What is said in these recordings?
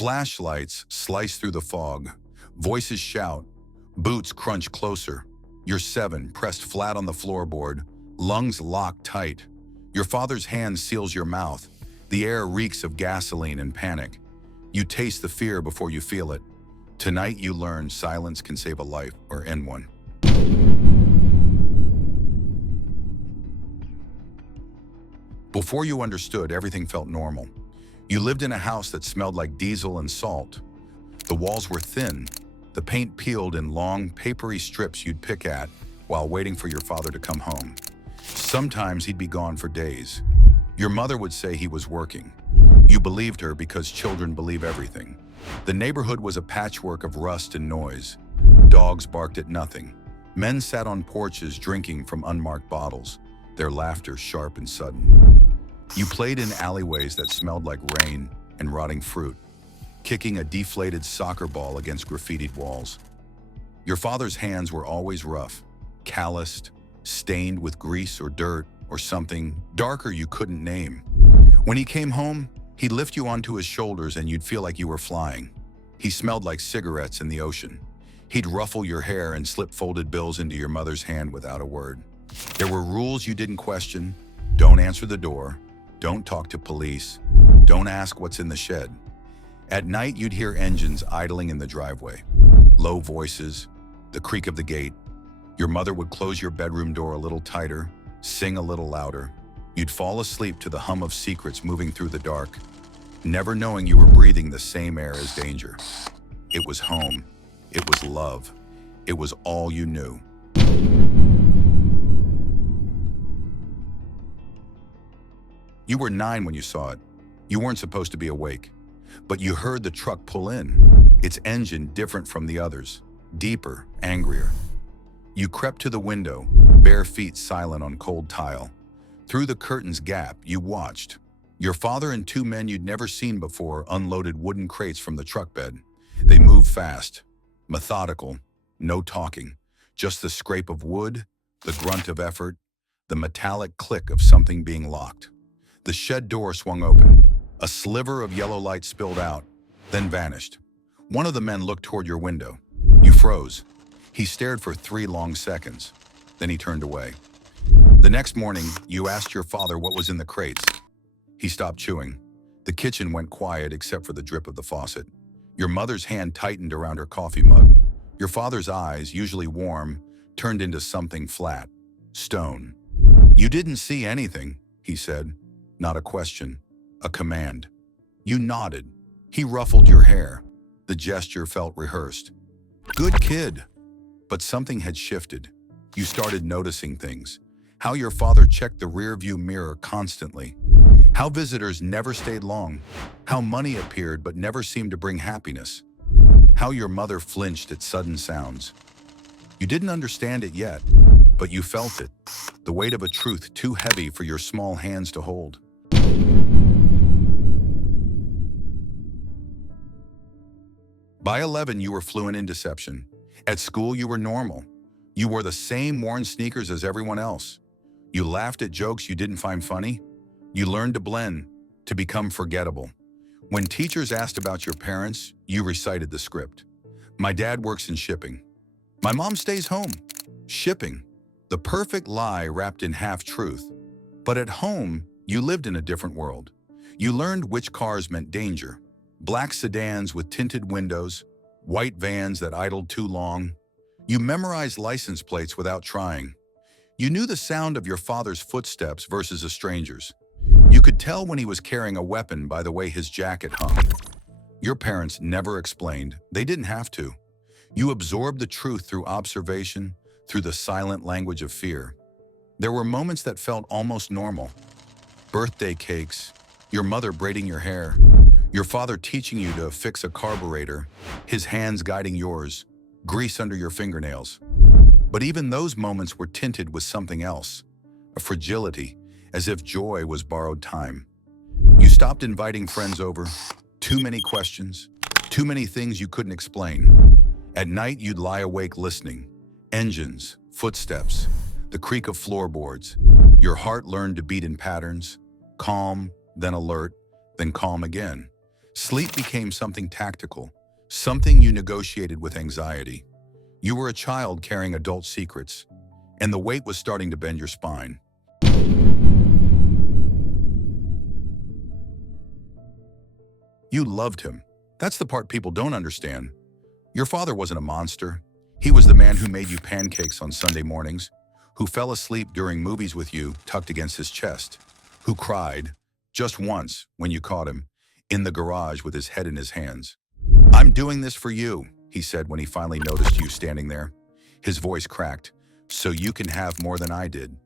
Flashlights slice through the fog. Voices shout. Boots crunch closer. You're 7, pressed flat on the floorboard, lungs locked tight. Your father's hand seals your mouth. The air reeks of gasoline and panic. You taste the fear before you feel it. Tonight you learn silence can save a life or end one. Before you understood, everything felt normal. You lived in a house that smelled like diesel and salt. The walls were thin, the paint peeled in long, papery strips you'd pick at while waiting for your father to come home. Sometimes he'd be gone for days. Your mother would say he was working. You believed her because children believe everything. The neighborhood was a patchwork of rust and noise. Dogs barked at nothing. Men sat on porches drinking from unmarked bottles, their laughter sharp and sudden. You played in alleyways that smelled like rain and rotting fruit, kicking a deflated soccer ball against graffitied walls. Your father's hands were always rough, calloused, stained with grease or dirt or something darker you couldn't name. When he came home, he'd lift you onto his shoulders and you'd feel like you were flying. He smelled like cigarettes in the ocean. He'd ruffle your hair and slip folded bills into your mother's hand without a word. There were rules you didn't question. Don't answer the door. Don't talk to police. Don't ask what's in the shed. At night, you'd hear engines idling in the driveway. Low voices, the creak of the gate. Your mother would close your bedroom door a little tighter, sing a little louder. You'd fall asleep to the hum of secrets moving through the dark, never knowing you were breathing the same air as danger. It was home. It was love. It was all you knew. You were 9 when you saw it. You weren't supposed to be awake. But you heard the truck pull in, its engine different from the others, deeper, angrier. You crept to the window, bare feet silent on cold tile. Through the curtain's gap, you watched. Your father and 2 men you'd never seen before unloaded wooden crates from the truck bed. They moved fast, methodical, no talking, just the scrape of wood, the grunt of effort, the metallic click of something being locked. The shed door swung open. A sliver of yellow light spilled out, then vanished. One of the men looked toward your window. You froze. He stared for 3 long seconds. Then he turned away. The next morning, you asked your father what was in the crates. He stopped chewing. The kitchen went quiet except for the drip of the faucet. Your mother's hand tightened around her coffee mug. Your father's eyes, usually warm, turned into something flat, stone. You didn't see anything, he said. Not a question, a command. You nodded. He ruffled your hair. The gesture felt rehearsed. Good kid. But something had shifted. You started noticing things. How your father checked the rearview mirror constantly. How visitors never stayed long. How money appeared but never seemed to bring happiness. How your mother flinched at sudden sounds. You didn't understand it yet, but you felt it. The weight of a truth too heavy for your small hands to hold. By 11, you were fluent in deception. At school, you were normal. You wore the same worn sneakers as everyone else. You laughed at jokes you didn't find funny. You learned to blend, to become forgettable. When teachers asked about your parents, you recited the script. My dad works in shipping. My mom stays home. Shipping. The perfect lie wrapped in half-truth. But at home, you lived in a different world. You learned which cars meant danger. Black sedans with tinted windows, white vans that idled too long. You memorized license plates without trying. You knew the sound of your father's footsteps versus a stranger's. You could tell when he was carrying a weapon by the way his jacket hung. Your parents never explained. They didn't have to. You absorbed the truth through observation, through the silent language of fear. There were moments that felt almost normal. Birthday cakes, your mother braiding your hair, your father teaching you to fix a carburetor, his hands guiding yours, grease under your fingernails. But even those moments were tinted with something else, a fragility, as if joy was borrowed time. You stopped inviting friends over. Too many questions, too many things you couldn't explain. At night, you'd lie awake listening. Engines, footsteps, the creak of floorboards. Your heart learned to beat in patterns, calm, then alert, then calm again. Sleep became something tactical, something you negotiated with anxiety. You were a child carrying adult secrets, and the weight was starting to bend your spine. You loved him. That's the part people don't understand. Your father wasn't a monster. He was the man who made you pancakes on Sunday mornings, who fell asleep during movies with you tucked against his chest, who cried, just once when you caught him, in the garage with his head in his hands. "I'm doing this for you," he said when he finally noticed you standing there. His voice cracked. "So you can have more than I did."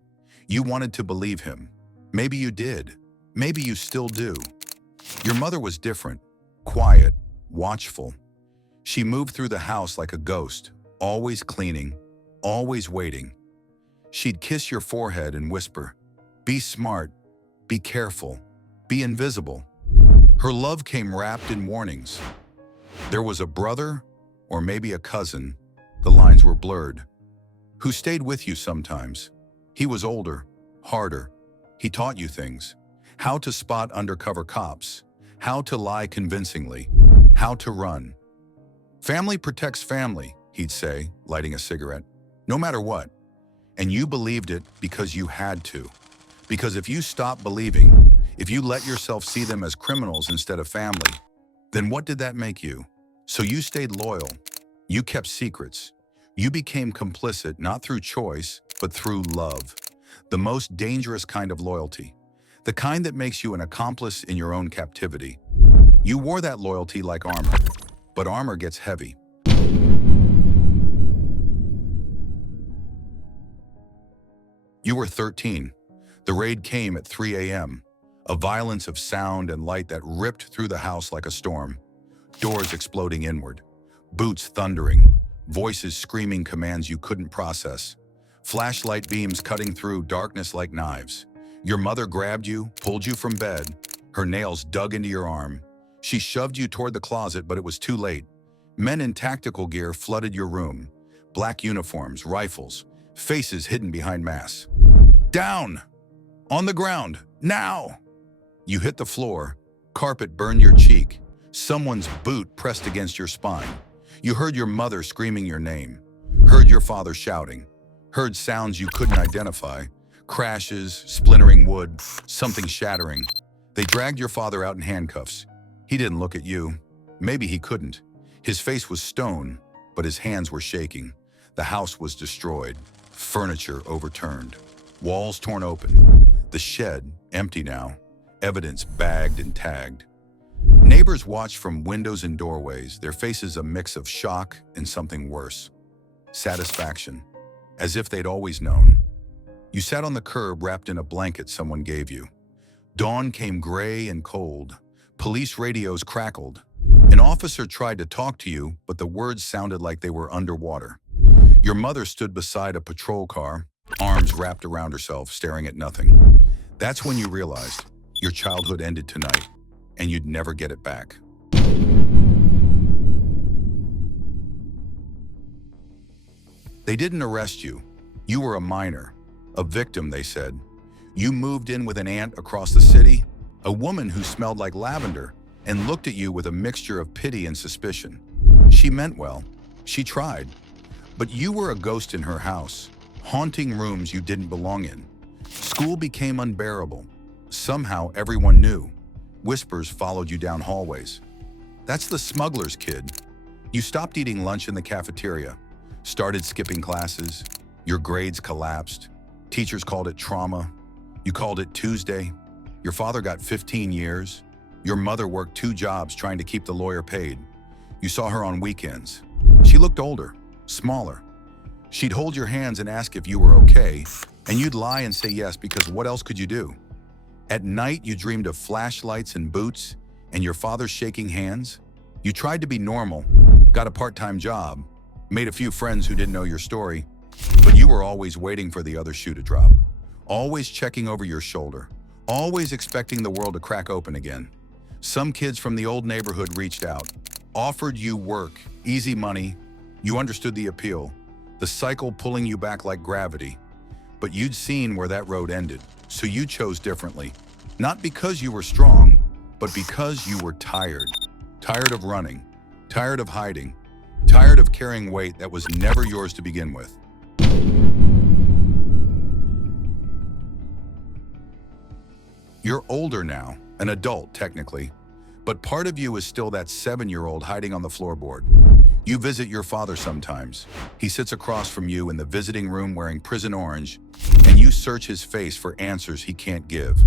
You wanted to believe him. Maybe you did. Maybe you still do. Your mother was different, quiet, watchful. She moved through the house like a ghost, always cleaning, always waiting. She'd kiss your forehead and whisper, "Be smart, be careful, be invisible." Her love came wrapped in warnings. There was a brother, or maybe a cousin, the lines were blurred, who stayed with you sometimes. He was older, harder. He taught you things. How to spot undercover cops, how to lie convincingly, how to run. "Family protects family," he'd say, lighting a cigarette, "no matter what." And you believed it because you had to. Because if you stopped believing, if you let yourself see them as criminals instead of family, then what did that make you? So you stayed loyal. You kept secrets. You became complicit not through choice, but through love. The most dangerous kind of loyalty. The kind that makes you an accomplice in your own captivity. You wore that loyalty like armor, but armor gets heavy. You were 13. The raid came at 3 a.m., a violence of sound and light that ripped through the house like a storm. Doors exploding inward, boots thundering, voices screaming commands you couldn't process, flashlight beams cutting through darkness like knives. Your mother grabbed you, pulled you from bed, her nails dug into your arm. She shoved you toward the closet, but it was too late. Men in tactical gear flooded your room. Black uniforms, rifles, faces hidden behind masks. "Down! On the ground! Now!" You hit the floor. Carpet burned your cheek. Someone's boot pressed against your spine. You heard your mother screaming your name. Heard your father shouting. Heard sounds you couldn't identify. Crashes, splintering wood, something shattering. They dragged your father out in handcuffs. He didn't look at you. Maybe he couldn't. His face was stone, but his hands were shaking. The house was destroyed. Furniture overturned. Walls torn open. The shed, empty now. Evidence bagged and tagged. Neighbors watched from windows and doorways, their faces a mix of shock and something worse. Satisfaction, as if they'd always known. You sat on the curb wrapped in a blanket someone gave you. Dawn came gray and cold. Police radios crackled. An officer tried to talk to you, but the words sounded like they were underwater. Your mother stood beside a patrol car, arms wrapped around herself, staring at nothing. That's when you realized your childhood ended tonight, and you'd never get it back. They didn't arrest you. You were a minor, a victim, they said. You moved in with an aunt across the city, a woman who smelled like lavender, and looked at you with a mixture of pity and suspicion. She meant well. She tried. But you were a ghost in her house, haunting rooms you didn't belong in. School became unbearable. Somehow everyone knew. Whispers followed you down hallways. That's the Smugglers, kid. You stopped eating lunch in the cafeteria, started skipping classes. Your grades collapsed. Teachers called it trauma. You called it Tuesday. Your father got 15 years. Your mother worked 2 jobs trying to keep the lawyer paid. You saw her on weekends. She looked older, smaller. She'd hold your hands and ask if you were okay, and you'd lie and say yes because what else could you do? At night, you dreamed of flashlights and boots and your father shaking hands. You tried to be normal, got a part-time job, made a few friends who didn't know your story, but you were always waiting for the other shoe to drop, always checking over your shoulder, always expecting the world to crack open again. Some kids from the old neighborhood reached out, offered you work, easy money. You understood the appeal, the cycle pulling you back like gravity. But you'd seen where that road ended, so you chose differently. Not because you were strong, but because you were tired. Tired of running, tired of hiding, tired of carrying weight that was never yours to begin with. You're older now, an adult technically, but part of you is still that 7-year-old hiding on the floorboard. You visit your father sometimes. He sits across from you in the visiting room wearing prison orange, and you search his face for answers he can't give.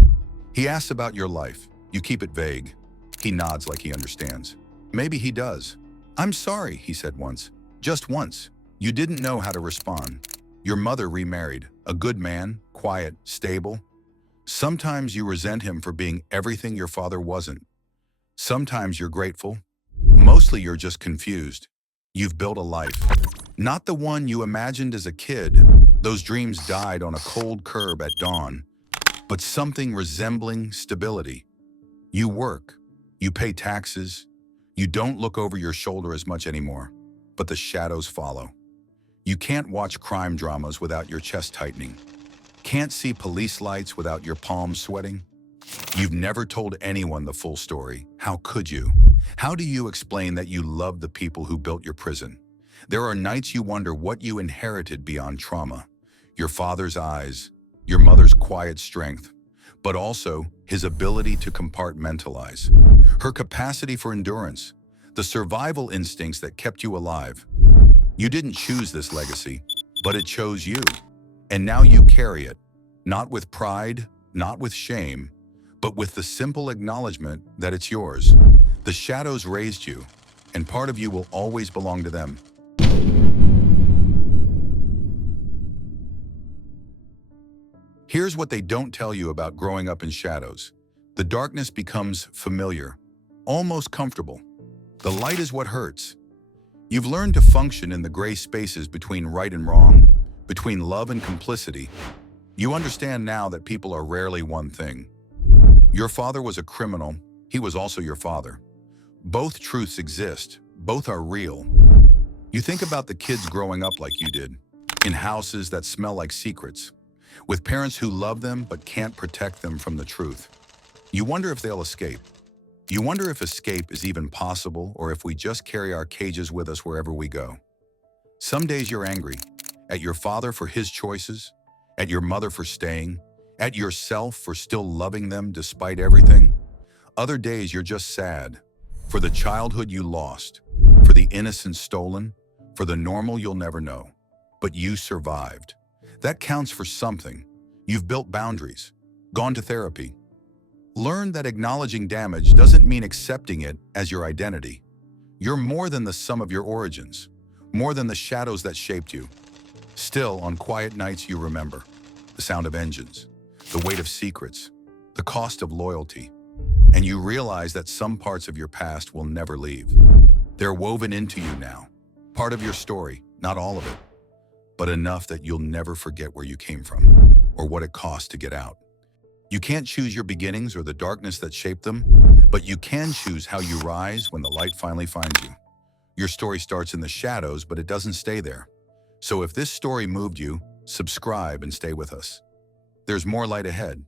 He asks about your life. You keep it vague. He nods like he understands. Maybe he does. "I'm sorry," he said once. Just once. You didn't know how to respond. Your mother remarried. A good man, quiet, stable. Sometimes you resent him for being everything your father wasn't. Sometimes you're grateful. Mostly you're just confused. You've built a life. Not the one you imagined as a kid. Those dreams died on a cold curb at dawn. But something resembling stability. You work. You pay taxes. You don't look over your shoulder as much anymore. But the shadows follow. You can't watch crime dramas without your chest tightening. Can't see police lights without your palms sweating. You've never told anyone the full story. How could you? How do you explain that you love the people who built your prison? There are nights you wonder what you inherited beyond trauma. Your father's eyes, your mother's quiet strength, but also his ability to compartmentalize. Her capacity for endurance, the survival instincts that kept you alive. You didn't choose this legacy, but it chose you. And now you carry it, not with pride, not with shame, but with the simple acknowledgement that it's yours. The shadows raised you, and part of you will always belong to them. Here's what they don't tell you about growing up in shadows. The darkness becomes familiar, almost comfortable. The light is what hurts. You've learned to function in the gray spaces between right and wrong, between love and complicity. You understand now that people are rarely one thing. Your father was a criminal. He was also your father. Both truths exist. Both are real. You think about the kids growing up like you did, in houses that smell like secrets, with parents who love them but can't protect them from the truth. You wonder if they'll escape. You wonder if escape is even possible, or if we just carry our cages with us wherever we go. Some days you're angry, at your father for his choices, at your mother for staying, at yourself for still loving them despite everything. Other days you're just sad, for the childhood you lost, for the innocence stolen, for the normal you'll never know. But you survived. That counts for something. You've built boundaries, gone to therapy. Learn that acknowledging damage doesn't mean accepting it as your identity. You're more than the sum of your origins, more than the shadows that shaped you. Still, on quiet nights you remember the sound of engines, the weight of secrets, the cost of loyalty, and you realize that some parts of your past will never leave. They're woven into you now, part of your story, not all of it, but enough that you'll never forget where you came from or what it cost to get out. You can't choose your beginnings or the darkness that shaped them, but you can choose how you rise when the light finally finds you. Your story starts in the shadows, but it doesn't stay there. So if this story moved you, subscribe and stay with us. There's more light ahead.